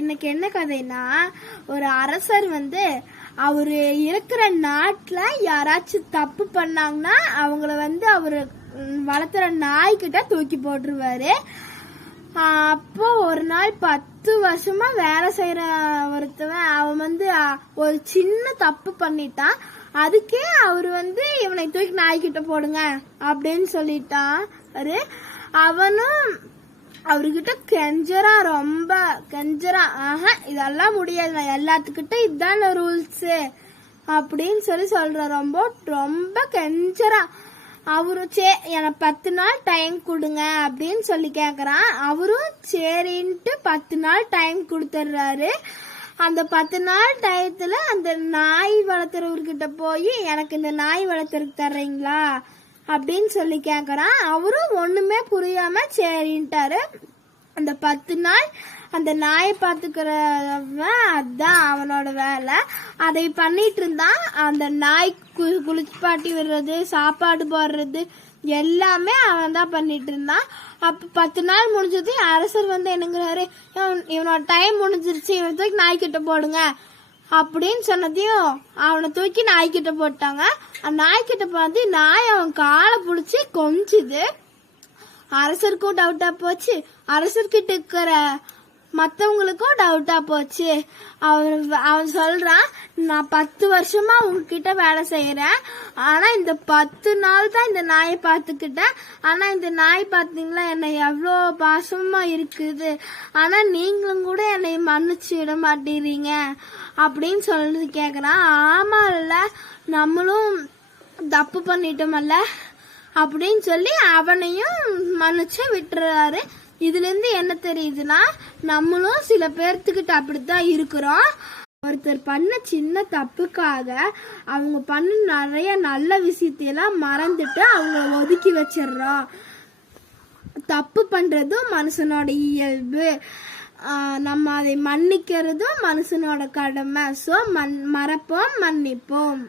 இன்னைக்கு என்ன கதைனா, ஒரு அரசர் அவரு இருக்கிற நாட்டுல யாராச்சும் தப்பு பண்ணாங்கன்னா அவங்கள அவரு வளர்த்துற நாய்கிட்ட தூக்கி போட்டுருவாரு. அப்போ ஒரு நாள் 10 வருஷமா வேலை செய்யற ஒருத்தவன் அவன் ஒரு சின்ன தப்பு பண்ணிட்டான். அதுக்கே அவரு இவனை தூக்கி நாய்கிட்ட போடுங்க அப்படின்னு சொல்லிட்டான். அவனும் அவர்கிட்ட ரொம்ப கெஞ்சறான். இதெல்லாம் முடியாது, நான் எல்லாத்துக்கிட்ட இதுதான் ரூல்ஸ் அப்படின்னு சொல்ற. ரொம்ப கெஞ்சறான். அவரும் எனக்கு 10 நாள் டைம் கொடுங்க அப்படின்னு சொல்லி கேக்குறான். அவரும் சரின்ட்டு 10 நாள் டைம் கொடுத்துட்றாரு. அந்த 10 நாள் டயத்துல அந்த நாய் வளர்த்துறவர்கிட்ட போய் எனக்கு இந்த நாய் வளர்த்துறதுக்கு தர்றீங்களா அப்படின்னு சொல்லி கேக்குறான். அவரும் ஒண்ணுமே புரியாம சரின்ட்டாரு. அந்த 10 நாள் அந்த நாயை பாத்துக்கிறவன் அதான் அவனோட வேலை. அதை பண்ணிட்டு இருந்தான். அந்த நாய் குளிப்பாட்டி விடுறது, சாப்பாடு போடுறது எல்லாமே அவன் தான் பண்ணிட்டு இருந்தான். அப்ப 10 நாள் முடிஞ்சது. அரசர் என்னங்கிறாரு, இவனோட டைம் முடிஞ்சிருச்சு, இவனை தூக்கி நாய்கிட்ட போடுங்க அப்படின்னு சொன்னதையும் அவனை தூக்கி நாய்கிட்ட போட்டாங்க. அந்த நாய்கிட்ட பார்த்து நாய் அவன் காலை பிடிச்சி கொஞ்சுது. அரசருக்கும் டவுட்டா போச்சு, அரசர்கிட்ட இருக்கிற மத்தவங்களுக்கும் டவுட்டா போச்சு. அவன் சொல்றான், நான் 10 வருஷமா உங்ககிட்ட வேலை செய்யறேன், ஆனா இந்த 10 நாள் தான் இந்த நாயை பார்த்துக்கிட்டேன். ஆனா இந்த நாய் பாத்தீங்களா என்னை எவ்வளோ பாசமா இருக்குது, ஆனா நீங்களும் கூட என்னை மன்னிச்சு விட மாட்டேறீங்க அப்படின்னு சொல்லி கேக்குறான். ஆமா இல்ல, நம்மளும் தப்பு பண்ணிட்டோமல்ல அப்படின்னு சொல்லி அவனையும் மன்னிச்சு விட்டுறாரு. இதுல இருந்து என்ன தெரியுதுன்னா, நம்மளும் சில பேர்த்துக்கிட்ட அப்படித்தான் இருக்கிறோம். ஒருத்தர் பண்ண சின்ன தப்புக்காக அவங்க பண்ண நிறைய நல்ல விஷயத்தையெல்லாம் மறந்துட்டு அவங்க ஒதுக்கி வச்சிடறோம். தப்பு பண்றதும் மனுஷனோட இயல்பு, நம்ம அதை மன்னிக்கிறதும் மனுஷனோட கடமை. ஸோ மறப்போம், மன்னிப்போம்.